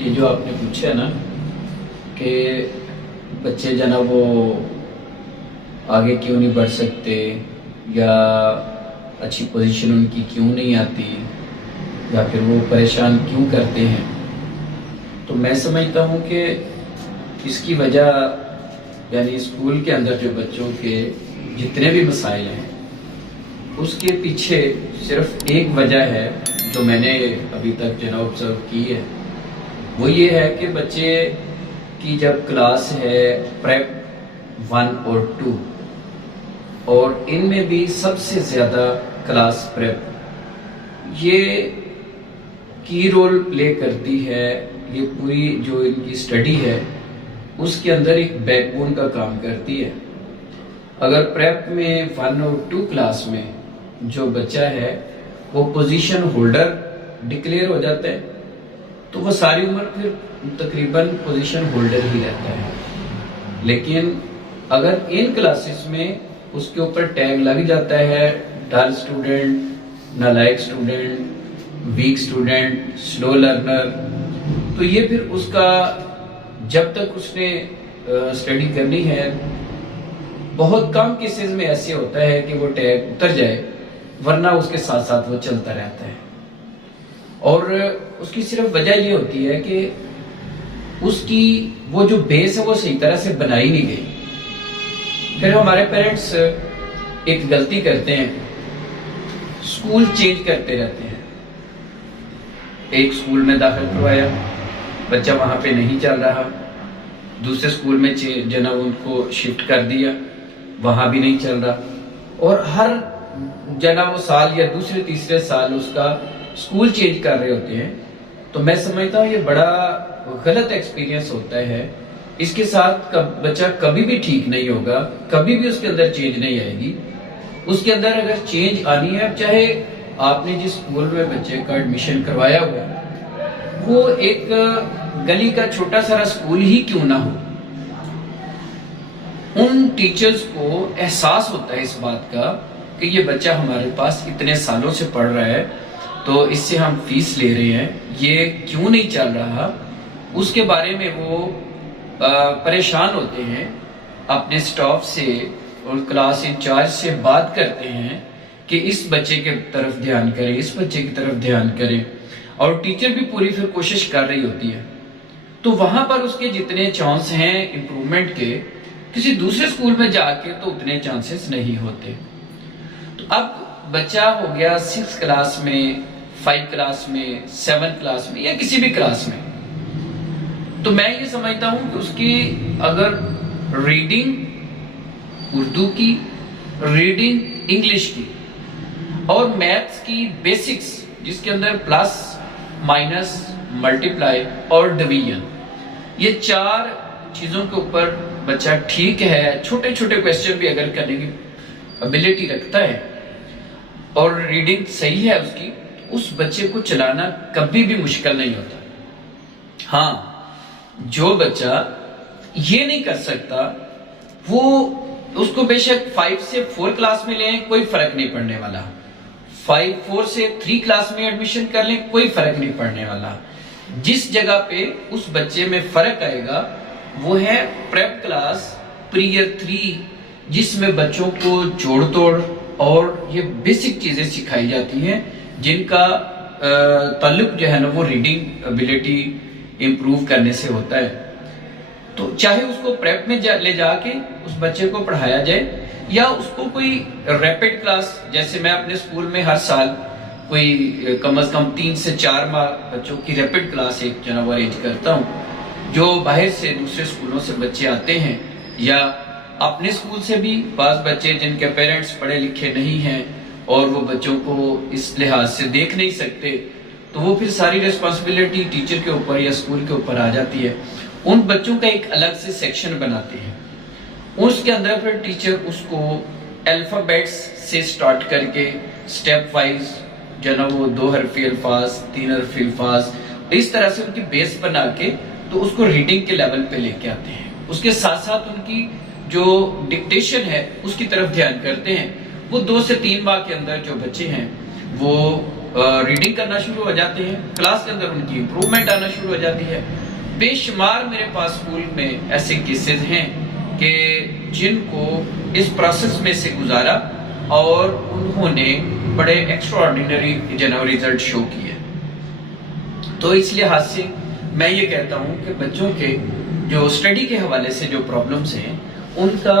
یہ جو آپ نے پوچھا ہے نا کہ بچے جو ہے نا وہ آگے کیوں نہیں بڑھ سکتے یا اچھی پوزیشن ان کی کیوں نہیں آتی یا پھر وہ پریشان کیوں کرتے ہیں، تو میں سمجھتا ہوں کہ اس کی وجہ یعنی اسکول کے اندر جو بچوں کے جتنے بھی مسائل ہیں اس کے پیچھے صرف ایک وجہ ہے جو میں نے ابھی تک جو ہے آبزرو کی ہے، وہ یہ ہے کہ بچے کی جب کلاس ہے پریپ 1 اور 2 اور ان میں بھی سب سے زیادہ کلاس پریپ یہ کی رول پلے کرتی ہے، یہ پوری جو ان کی سٹڈی ہے اس کے اندر ایک بیک بون کا کام کرتی ہے۔ اگر پریپ میں 1 اور 2 کلاس میں جو بچہ ہے وہ پوزیشن ہولڈر ڈکلیئر ہو جاتا ہے تو وہ ساری عمر پھر تقریباً پوزیشن ہولڈر ہی رہتا ہے، لیکن اگر ان کلاسز میں اس کے اوپر ٹیگ لگ جاتا ہے ڈل سٹوڈنٹ، نالائق سٹوڈنٹ، ویک سٹوڈنٹ، سلو لرنر، تو یہ پھر اس کا جب تک اس نے اسٹڈی کرنی ہے بہت کم کیسز میں ایسے ہوتا ہے کہ وہ ٹیگ اتر جائے، ورنہ اس کے ساتھ ساتھ وہ چلتا رہتا ہے۔ اور اس کی صرف وجہ یہ ہوتی ہے کہ اس کی وہ جو بیس ہے وہ صحیح طرح سے بنائی نہیں گئی۔ پھر ہمارے پیرنٹس ایک غلطی کرتے ہیں، اسکول چینج کرتے رہتے ہیں۔ ایک اسکول میں داخل کروایا، بچہ وہاں پہ نہیں چل رہا، دوسرے اسکول میں جناب ان کو شفٹ کر دیا، وہاں بھی نہیں چل رہا، اور ہر جناب وہ سال یا دوسرے تیسرے سال اس کا اسکول چینج کر رہے ہوتے ہیں۔ تو میں سمجھتا ہوں یہ بڑا غلط ایکسپیرینس ہوتا ہے، اس کے ساتھ بچہ کبھی بھی ٹھیک نہیں ہوگا، کبھی بھی اس کے اندر چینج نہیں آئے گی۔ اس کے اندر اگر چینج آنی ہے، چاہے آپ نے جس اسکول میں بچے کا ایڈمیشن کروایا ہوا ہے وہ ایک گلی کا چھوٹا سا اسکول ہی کیوں نہ ہو، ان ٹیچرز کو احساس ہوتا ہے اس بات کا کہ یہ بچہ ہمارے پاس اتنے سالوں سے پڑھ رہا ہے تو اس سے ہم فیس لے رہے ہیں، یہ کیوں نہیں چل رہا، اس کے بارے میں وہ پریشان ہوتے ہیں، اپنے سٹاف سے اور کلاس انچارج سے بات کرتے ہیں کہ اس بچے کی طرف دھیان کریں، اس بچے کی طرف دھیان کریں، اور ٹیچر بھی پوری پھر کوشش کر رہی ہوتی ہے۔ تو وہاں پر اس کے جتنے چانس ہیں امپرومنٹ کے، کسی دوسرے اسکول میں جا کے تو اتنے چانسز نہیں ہوتے۔ تو اب بچہ ہو گیا 6 کلاس میں، 5 کلاس میں، 7 کلاس میں یا کسی بھی کلاس میں، تو میں یہ سمجھتا ہوں کہ اس کی اگر ریڈنگ اردو کی، ریڈنگ انگلش کی اور میتھس کی بیسکس جس کے اندر پلس، مائنس، ملٹیپلائی اور ڈویژن، یہ 4 چیزوں کے اوپر بچہ ٹھیک ہے، چھوٹے چھوٹے کویسچن بھی اگر کرنے کی ابیلٹی رکھتا ہے اور ریڈنگ صحیح ہے اس کی، اس بچے کو چلانا کبھی بھی مشکل نہیں ہوتا۔ ہاں، جو بچہ یہ نہیں کر سکتا وہ اس کو بے شک 5 سے 4 کلاس میں لیں، کوئی فرق نہیں پڑنے والا، 4 سے 3 کلاس میں ایڈمیشن کر لیں، کوئی فرق نہیں پڑنے والا۔ جس جگہ پہ اس بچے میں فرق آئے گا وہ ہے پریپ کلاس پری ایئر 3، جس میں بچوں کو جوڑ توڑ اور یہ بیسک چیزیں سکھائی جاتی ہیں جن کا تعلق جو ہے نا وہ ریڈنگ ابیلٹی امپروو کرنے سے ہوتا ہے۔ تو چاہے اس کو پریپ میں لے جا کے اس بچے کو پڑھایا جائے یا اس کو کوئی ریپڈ کلاس، جیسے میں اپنے اسکول میں ہر سال کوئی کم از کم 3 سے 4 ماہ بچوں کی ریپڈ کلاس ایک جناب ارینج کرتا ہوں، جو باہر سے دوسرے اسکولوں سے بچے آتے ہیں یا اپنے اسکول سے بھی بعض بچے جن کے پیرنٹس پڑھے لکھے نہیں ہیں اور وہ بچوں کو اس لحاظ سے دیکھ نہیں سکتے، تو وہ پھر ساری ریسپانسبلٹی ٹیچر کے اوپر یا اسکول کے اوپر آ جاتی ہے۔ ان بچوں کا ایک الگ سے سیکشن بناتے ہیں، اس کے اندر پھر ٹیچر اس کو الفابیٹس سے سٹارٹ کر کے سٹیپ وائز جو نا وہ 2 حرفی الفاظ، 3 حرفی الفاظ، اس طرح سے ان کی بیس بنا کے تو اس کو ریڈنگ کے لیول پہ لے کے آتے ہیں۔ اس کے ساتھ ساتھ ان کی جو ڈکٹیشن ہے اس کی طرف دھیان کرتے ہیں۔ وہ 2 سے 3 ماہ کے اندر جو بچے ہیں وہ ریڈنگ کرنا شروع ہو جاتے ہیں، کلاس کے اندر ان کی امپروومنٹ آنا شروع ہو جاتی ہے۔ بے شمار میرے پاس اسکول میں ایسے کیسز ہیں کہ جن کو اس پروسیس میں سے گزارا اور انہوں نے بڑے ایکسٹرا آرڈینری ریزلٹ شو کیے۔ تو اس لحاظ سے میں یہ کہتا ہوں کہ بچوں کے جو اسٹڈی کے حوالے سے جو پرابلمز ہیں ان کا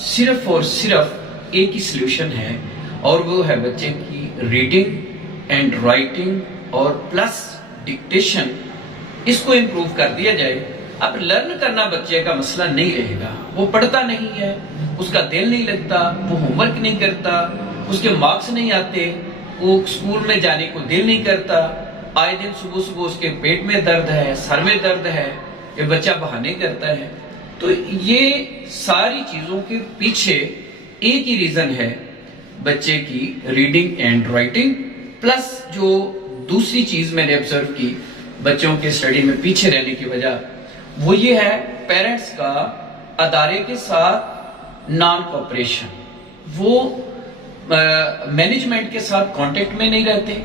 صرف اور صرف ایک ہی سلوشن ہے، اور وہ ہے بچے کی ریڈنگ اینڈ رائٹنگ اور پلس ڈکٹیشن، اس کو امپروو کر دیا جائے۔ اب لرن کرنا بچے کا مسئلہ نہیں رہے گا، وہ پڑھتا نہیں ہے، اس کا دل نہیں لگتا، وہ ہوم ورک نہیں کرتا، اس کے مارکس نہیں آتے، وہ اسکول میں جانے کو دل نہیں کرتا، آئے دن صبح صبح اس کے پیٹ میں درد ہے، سر میں درد ہے، یہ بچہ بہانے کرتا ہے۔ تو یہ ساری چیزوں کے پیچھے ایک ہی ریزن ہے، بچے کی ریڈنگ اینڈ رائٹنگ، پلس جو دوسری چیز میں نے آبزرو کی بچوں کے اسٹڈی میں پیچھے رہنے کی وجہ، وہ یہ ہے پیرنٹس کا ادارے کے ساتھ نان کوپریشن۔ وہ مینجمنٹ کے ساتھ کانٹیکٹ میں نہیں رہتے،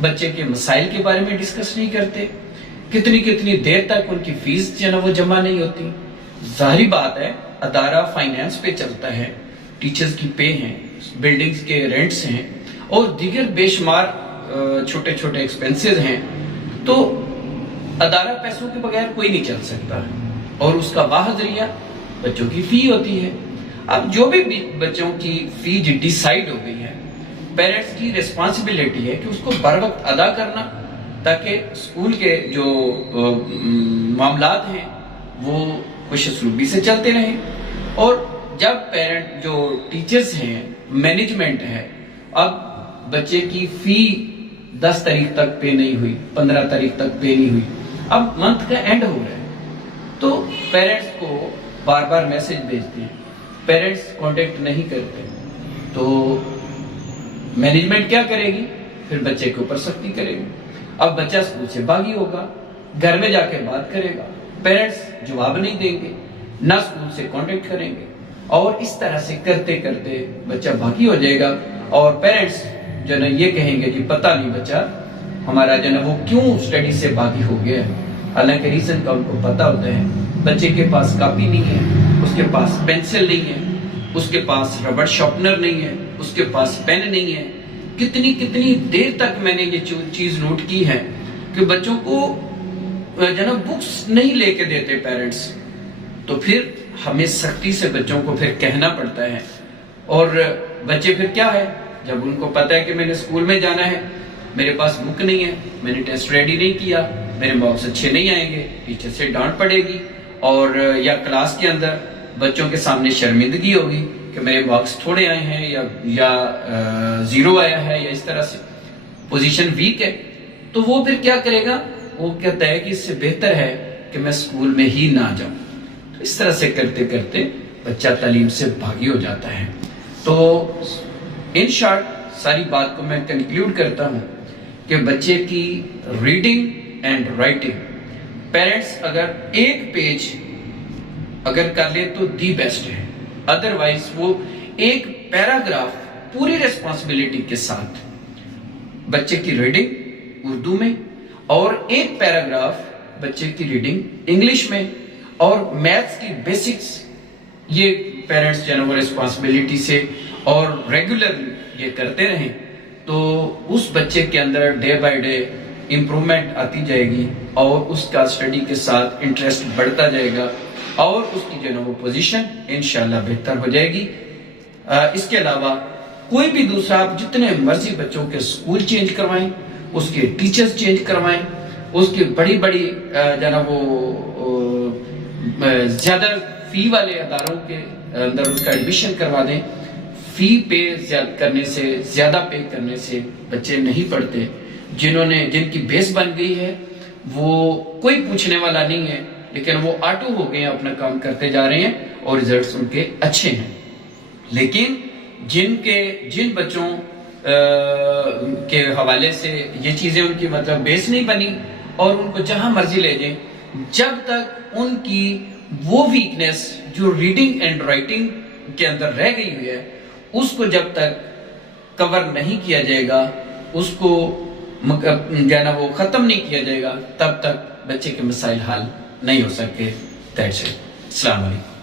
بچے کے مسائل کے بارے میں ڈسکس نہیں کرتے، کتنی دیر تک ان کی فیس جو ہے نا وہ جمع نہیں ہوتی۔ ظاہری بات ہے ادارہ فائنینس پہ چلتا ہے، ٹیچرز کی پے ہیں، بلڈنگز کے رینٹس ہیں اور دیگر بے شمار چھوٹے چھوٹے ایکسپینسز ہیں، تو ادارہ پیسوں کے بغیر کوئی نہیں چل سکتا، اور اس کا واحد ذریعہ بچوں کی فی ہوتی ہے۔ اب جو بھی بچوں کی فی ڈیسائیڈ ہو گئی ہے، پیرنٹس کی ریسپانسبلٹی ہے کہ اس کو بر وقت ادا کرنا، تاکہ اسکول کے جو معاملات ہیں وہ خوش اسلوبی سے چلتے رہیں۔ اور جب پیرنٹ جو ٹیچرز ہیں، مینجمنٹ ہے، اب بچے کی فی 10 تاریخ تک پے نہیں ہوئی، 15 تاریخ تک پے نہیں ہوئی، اب منتھ کا اینڈ ہو رہا ہے، تو پیرنٹس کو بار بار میسج بھیجتے ہیں، پیرنٹس کانٹیکٹ نہیں کرتے، تو مینجمنٹ کیا کرے گی؟ پھر بچے کے اوپر سختی کرے گی۔ اب بچہ اسکول سے باغی ہوگا، گھر میں جا کے بات کرے گا، پیرنٹس جواب نہیں دیں گے، نہ اسکول سے کانٹیکٹ کریں گے، اور اس طرح سے کرتے کرتے بچہ باغی ہو جائے گا، اور پیرنٹس جو نا یہ کہیں گے کہ پتہ نہیں بچہ ہمارا جو نا وہ کیوں اسٹڈی سے باغی ہو گیا ہے، حالانکہ ریزن کا ان کو پتہ ہوتا ہے۔ بچے کے پاس کاپی نہیں ہے، اس کے پاس پینسل نہیں ہے، اس کے پاس ربڑ شارپنر نہیں ہے، اس کے پاس پین نہیں ہے۔ کتنی دیر تک میں نے یہ چیز نوٹ کی ہے کہ بچوں کو جناب بکس نہیں لے کے دیتے پیرنٹس، تو پھر ہمیں سختی سے بچوں کو پھر کہنا پڑتا ہے، اور بچے پھر کیا ہے، جب ان کو پتا ہے کہ میں نے اسکول میں جانا ہے، میرے پاس بک نہیں ہے، میں نے ٹیسٹ ریڈی نہیں کیا، میرے مارکس اچھے نہیں آئیں گے، ٹیچر سے ڈانٹ پڑے گی، اور یا کلاس کے اندر بچوں کے سامنے شرمندگی ہوگی کہ میرے مارکس تھوڑے آئے ہیں یا 0 آیا ہے، یا اس طرح سے پوزیشن ویک ہے، تو وہ پھر کیا کرے گا؟ وہ کہتا ہے کہ اس سے بہتر ہے کہ میں اسکول میں ہی نہ جاؤں۔ تو اس طرح سے کرتے کرتے بچہ تعلیم سے بھاگی ہو جاتا ہے۔ تو ان شارٹ ساری بات کو میں کنکلیوڈ کرتا ہوں کہ بچے کی ریڈنگ اینڈ رائٹنگ، پیرنٹس اگر ایک پیج اگر کر لے تو دی بیسٹ ہے، ادروائز وہ ایک پیراگراف پوری ریسپانسبلٹی کے ساتھ بچے کی ریڈنگ اردو میں، اور ایک پیراگراف بچے کی ریڈنگ انگلش میں، اور میتھس کی بیسکس، یہ پیرنٹس جو ہے وہ ریسپانسبلٹی سے اور ریگولرلی یہ کرتے رہیں، تو اس بچے کے another day by day improvement آتی جائے گی، اور اس کا اسٹڈی کے ساتھ انٹرسٹ بڑھتا جائے گا، اور اس کی جو ہے وہ پوزیشن انشاءاللہ بہتر ہو جائے گی۔ اس کے علاوہ کوئی بھی دوسرا، آپ جتنے مرضی بچوں کے اسکول چینج کروائیں، اس کے ٹیچرز چینج کروائیں، اس کی بڑی جو ہے نا وہ زیادہ فی والے اداروں کے اندر اس کا ایڈمیشن کروا دیں، فی پے کرنے سے، زیادہ پے کرنے سے بچے نہیں پڑھتے۔ جن کی بیس بن گئی ہے وہ کوئی پوچھنے والا نہیں ہے، لیکن وہ آٹو ہو گئے ہیں، اپنا کام کرتے جا رہے ہیں، اور ریزلٹس ان کے اچھے ہیں۔ لیکن جن بچوں کے حوالے سے یہ چیزیں ان کی مطلب بیس نہیں بنی، اور ان کو جہاں مرضی لے جائیں، جب تک ان کی وہ ویکنس جو ریڈنگ اینڈ رائٹنگ کے اندر رہ گئی ہوئی ہے، اس کو جب تک کور نہیں کیا جائے گا، اس کو جو ہے نا وہ ختم نہیں کیا جائے گا تب تک بچے کے مسائل حل نہیں ہو سکتے. السلام علیکم.